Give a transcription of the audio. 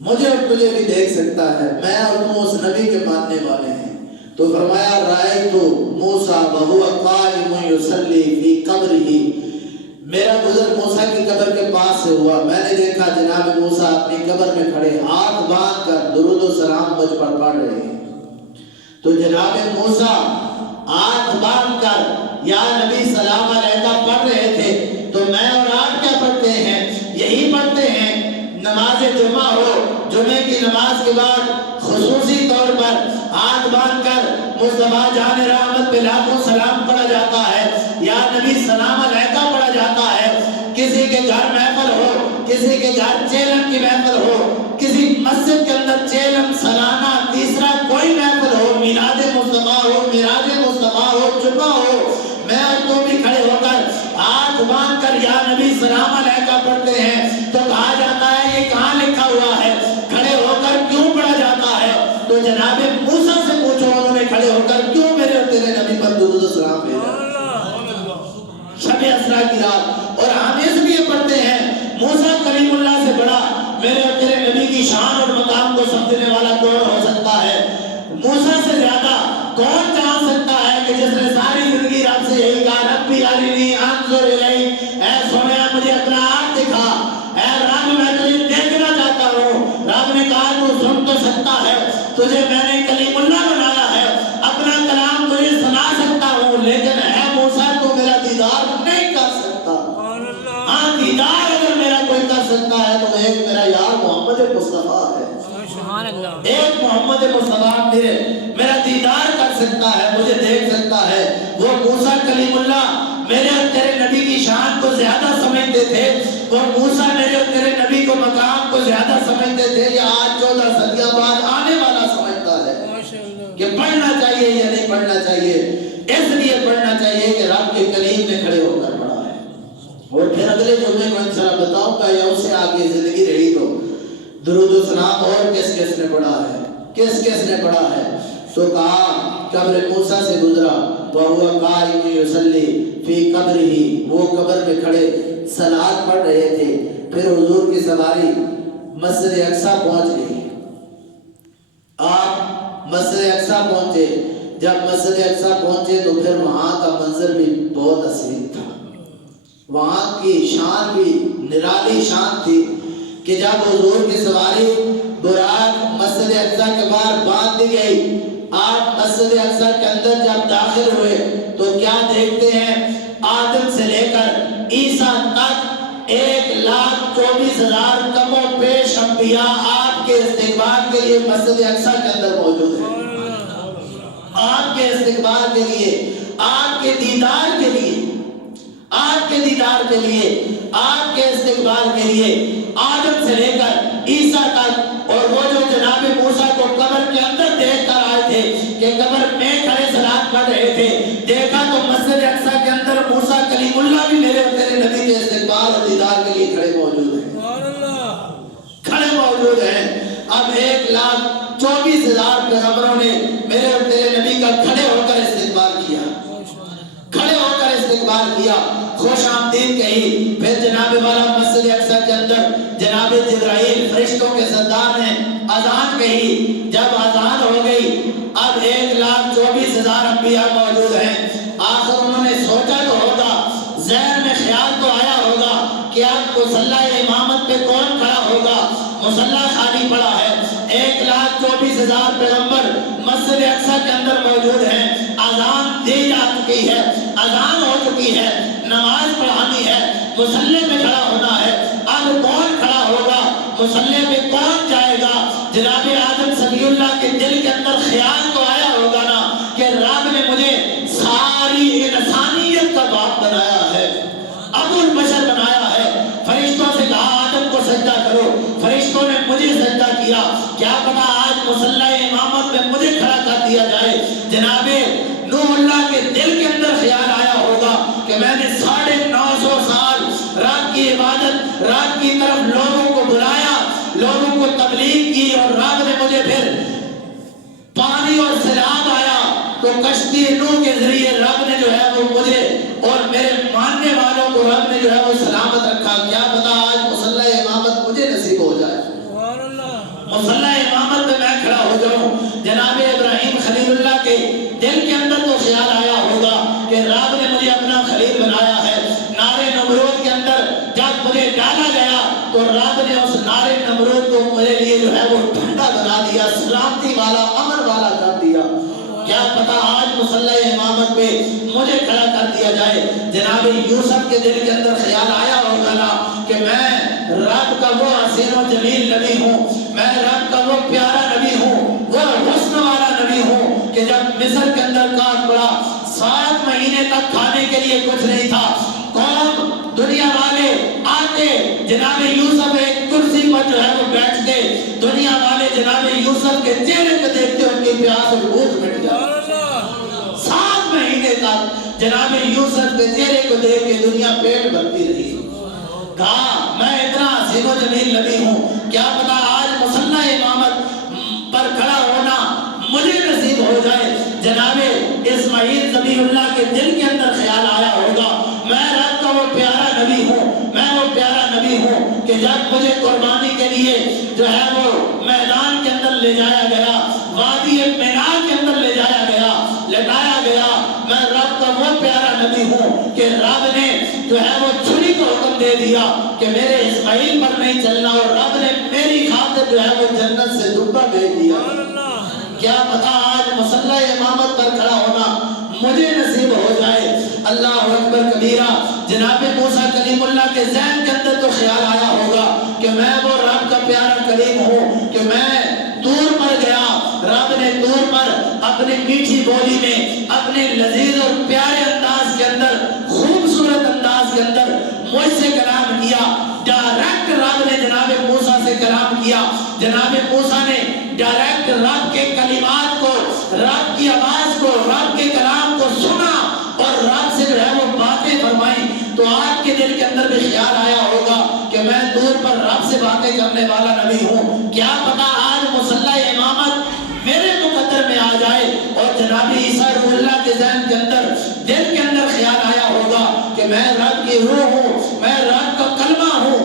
مجھے اور تجھے بھی دیکھ سکتا ہے، میں اور تم اس نبی کے ماننے والے ہیں۔ تو فرمایا رأیت موسیٰ وہو قائم یصلی فی قبرہ، میرا گزر موسیٰ کی قبر کے پاس سے ہوا، میں نے دیکھا جناب موسیٰ اپنی قبر میں کھڑے ہاتھ باندھ کر درود و سلام مجھ پر پڑھ رہے ہیں۔ تو جناب موسیٰ ہاتھ باندھ کر یا نبی سلام علیکہ پڑھ رہے تھے، تو میں اور آپ کیا پڑھتے ہیں؟ یہی پڑھتے ہیں نماز جمعہ ہو، جمعے کی نماز کے بعد خصوصی طور پر ہاتھ باندھ کر مصطفیٰ جان رحمت پہ لاکھوں سلام پڑھا جاتا ہے، یا نبی سلام علیکہ پڑھا جاتا ہے۔ کسی کے گھر محفل ہو، کسی کے گھر چیلم کی محفل ہو، کسی مسجد کے اندر چیلم سالانہ تیسرا کوئی محفل ہو، میلاد مصطفیٰ ہو، معراج مصطفیٰ ہو، جمعہ ہو، میں اور تو بھی کھڑے ہو کر ہاتھ باندھ کر یا نبی سلام علیکہ پڑھتے ہیں۔ تو کہا جاتا ہے یہ کہاں لکھا ہوا ہے، کھڑے ہو کر کیوں پڑھا جاتا ہے؟ تو جناب موسیٰ سے پوچھو انہوں نے کھڑے ہو کر کیوں میرے اور تیرے نبی پر درود و سلام بھیجا؟ شب اسراء کی رات۔ اور ہم اس لیے پڑھتے ہیں موسیٰ کلیم اللہ سے بڑا میرے اور تیرے نبی کی شان اور مقام کو سمجھنے والا کون ہو سکتا ہے؟ موسیٰ سے زیادہ کون جان سکتا ہے کہ جس نے ساری زندگی رب سے یہی کہا ربی ارنی انظر الیک، اے سویا مجھے اپنا آپ دکھا، اے رب میں تجھے دیکھنا چاہتا ہوں۔ رب نے کہا تو سن تو سکتا ہے، تجھے میں نے کلیم اللہ بنایا ہے، اپنا کلام تجھے سنا سکتا ہوں، لیکن اے موسیٰ تو میرا دیدار نہیں کر سکتا۔ ہاں دیدار اگر میرا کوئی کر سکتا ہے تو ایک میرا یار محمد مصطفیٰ ہے، ایک محمد مصطفیٰ میرا دیدار کر سکتا ہے، مجھے دیکھ سکتا ہے۔ وہ موسیٰ کلیم اللہ میرے اور تیرے نبی کی شان کو زیادہ سمجھتے تھے، وہ موسیٰ میرے اور تیرے نبی کو مقام کو زیادہ سمجھتے تھے، یا آج 14 صدیاں بعد آنے والا سمجھتا ہے کہ پڑھنا چاہیے یا نہیں پڑھنا چاہیے؟ اس لیے پڑھنا چاہیے کہ رب کے کلیم میں کھڑے ہو کر پڑھا ہے۔ اور پھر اگلے جمعے کو انشاءاللہ بتاؤں گا یا اس سے آگے زندگی رہی تو درود و سلام اور کس کس نے پڑھا ہے، کس کس نے پڑھا ہے؟ تو کہا قبر موسیٰ سے گزرا، وَهُوَ قَائِمٌ يُصَلِّي فِي قَبْرِهِ، وہ قبر میں کھڑے صلوات پڑھ رہے تھے۔ پھر حضور کی سواری مسجد اقصیٰ پہنچ گئی، آپ مسجد اقصیٰ پہنچے۔ جب مسجد اقصیٰ پہنچے تو پھر وہاں کا منظر بھی بہت حسین تھا، وہاں کی شان بھی نرالی شان تھی کہ جب حضور کی سواری براق مسجد اقصیٰ کے باہر باندھ دی گئی، آپ مسجد اقصیٰ کے اندر جب داخل ہوئے تو کیا دیکھتے ہیں؟ آدم سے لے کر عیسیٰ تک 1,24,000 کم و پیش انبیاء آپ کے استقبال کے لیے مسجد اقصیٰ کے اندر موجود ہیں، آپ کے استقبال کے لیے، آپ کے دیدار کے لیے، آپ کے دیدار کے لیے، آپ کے استقبال کے لیے آدم سے لے کر عیسیٰ تک۔ اور وہ جو جناب موسیٰ کو قبر کے اندر دیکھ کر آئے تھے کہ قبر میں کھڑے صلوات پڑھ رہے تھے، دیکھا تو مسجد اقصیٰ کے اندر موسیٰ کلیم اللہ بھی میرے اور تیرے نبی کے استقبال اور دیدار کے لیے کھڑے موجود ہیں، کھڑے موجود ہیں۔ اب 1,24,000 پیغمبروں نے میرے اور تیرے نبی کا کھڑے ہو کر استقبال کیا، کھڑے ہو کر استقبال کیا، خوش آمدید کہی۔ پھر جناب والا مسجد اقصیٰ کے اندر جناب جبرائیل فرشتوں کے سردار نے اذان کہی۔ جب اذان ہو گئی اب 1,24,000 انبیاء موجود ہیں۔ آخر انہوں نے سوچا تو ہوگا، ذہن میں خیال تو آیا ہوگا کہ اب مصلی امامت پہ کون کھڑا ہوگا؟ مصلی خالی پڑا ہے، 1,24,000 پیغمبر مسجد اقصیٰ کے اندر موجود ہیں، اذان دی جا چکی ہے، اذان ہو چکی ہے، نماز پڑھانی ہے، مصلی میں کھڑا ہونا ہے۔ اب کون کھڑا ہوگا؟ مصلی میں کون جائے گا؟ جناب آدم صلی اللہ کے دل کے اندر خیال تو آیا ہوگا نا کہ رب نے مجھے ساری انسانیت کا باپ بنایا ہے، ابو البشر بنایا ہے۔ فرشتوں سے کہا آدم کو سجدہ کرو، فرشتوں نے مجھے سجدہ کیا، کیا پتا آج مصلی امامت میں مجھے کھڑا کر دیا جائے۔ جناب نوح اللہ کے دل کے اندر خیال آیا ہوگا کہ میں نے 950 سال رات کی عبادت، رات کی طرف لوگوں کو بلایا، لوگوں کو تبلیغ کی، اور رب نے مجھے پھر پانی اور سیلاب آیا تو کشتی نوح کے ذریعے رب نے جو ہے وہ مجھے اور میرے ماننے والوں کو رب نے جو ہے وہ سلامت رکھا۔ کیا پتا آج مصلی امامت مجھے نصیب ہو مصلی امامت پہ میں کھڑا ہو جاؤں، جناب ابراہیم خلیل اللہ کے دل کے اندر تو خیال آیا ہوگا کہ رب نے مجھے اپنا خلیل بنایا ہے۔ نارے نمرود کے اندر جب مجھے ڈالا گیا تو رب نے اس نارے نمرود کو میرے لیے جو ہے وہ ٹھنڈا بنا دیا، سلامتی والا، امن والا کر دیا۔ کیا پتا آج مصلی امامت پہ مجھے کھڑا کر دیا جائے۔ جناب یوسف کے دل کے اندر خیال آیا ہوگا نا کہ میں رب کا وہ حسین و جمیل نبی ہوں، میں رب کا وہ پیارا نبی ہوں، وہ حسن والا نبی ہوں کہ جب مصر کے اندر کاٹ پڑا، 7 مہینے تک کھانے کے لیے کچھ نہیں تھا، قوم دنیا والے آتے، جناب یوسف ایک کرسی پر جو ہے وہ بیٹھتے، دنیا والے جناب یوسف کے چہرے کو دیکھتے ان کی پیاس اور بھوک مٹ جاتی۔ 7 مہینے تک جناب یوسف کے چہرے کو دیکھ کے دنیا پیٹ بھرتی رہی۔ کہا میں اتنا حسین و جمیل نبی ہوں، کیا پتا آج مصلی امامت پر کھڑا ہونا مجھے نصیب ہو جائے۔ جناب اسماعیل ذبیح اللہ کے دل کے اندر خیال آیا ہوگا میں رب کا وہ پیارا نبی ہوں، میں وہ پیارا نبی ہوں کہ جب مجھے قربانی کے لیے جو ہے وہ میدان کے اندر لے جایا گیا، وادی مینا کے اندر لے جایا گیا، لٹایا گیا، میں رب کا وہ پیارا نبی ہوں کہ رب نے جو ہے وہ چھری کو حکم دے دیا کہ میرے اسماعیل پر نہیں چلنا، اور رب نے میری خاطر جو ہے وہ جنت سے دبا بھیج دیا۔ کیا پتا آج مصلی امامت پر کھڑا ہونا مجھے نصیب ہو جائے۔ اللہ اکبر کبیرہ۔ جناب موسیٰ کلیم اللہ کے ذہن کے اندر تو خیال آیا ہوگا کہ میں وہ رب کا پیارا کلیم ہوں کہ میں طور پر گیا، رب نے طور پر اپنی میٹھی بولی میں، اپنے لذیذ اور پیارے انداز کے اندر، خوبصورت انداز کے اندر مجھ سے کلام کیا۔ ڈائریکٹ رب نے جناب موسیٰ سے کلام کیا۔ جناب موسیٰ نے ڈائریکٹ رب کے کلمات کو، رب کی آواز کو، رب کے کلام کو سنا اور رب سے جو ہے وہ باتیں فرمائی۔ تو آپ کے دل کے اندر بھی خیال آیا ہوگا کہ میں دور پر رب سے باتیں کرنے والا نبی ہوں، کیا پتا آج مصلی امامت میرے مقدر میں آ جائے۔ اور جناب عیسیٰ روح اللہ کے ذہن کے اندر، دل کے اندر خیال آیا ہوگا کہ میں رب کی روح ہوں، میں رب کا کلمہ ہوں،